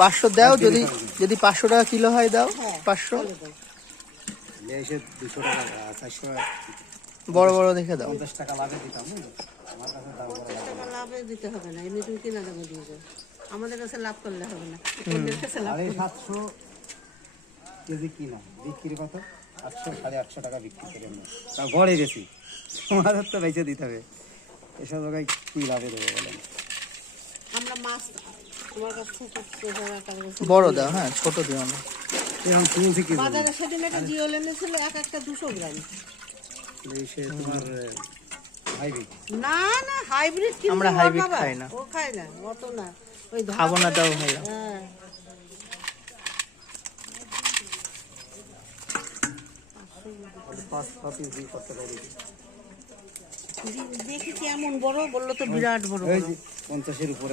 500 দাও, যদি 500 টাকা কিলো হয় দাও 500। বড় বড় দেখে দাও। 50 টাকা লাভে দিতাম। আমার কাছে দাম বড় টাকা লাভে দিতে হবে না, এমনি তুমি কিনা দামে দিয়ে যাও, আমাদের কাছে লাভ করলে হবে না, অন্যের কাছে লাভ। 750 কেজি কিনা, বিক্রি কত? 800 850 টাকা বিক্রি করে আমরা তাও গড়ে গেছি। আমাদের তো বেঁচে দিতে হবে, এসব জায়গায় কি লাভে দেবো বলেন? আমরা মাছ তোমার কাছ থেকে বড় দাও, হ্যাঁ ছোট দিও না। এরকম তুলছি কি বাজারে সেদিন একটা জিওল এনেছিল, একটা 200 গ্রাম। সে তোমার হাইব্রিড না না হাইব্রিড কি, আমরা হাইব্রিড খাই না। ও খায় না, অত না, ওই খাবো না দাও ভাইয়া। হ্যাঁ দেখি কেমন বড়, বললো তো বিরাট বড়। 50-এর উপরে।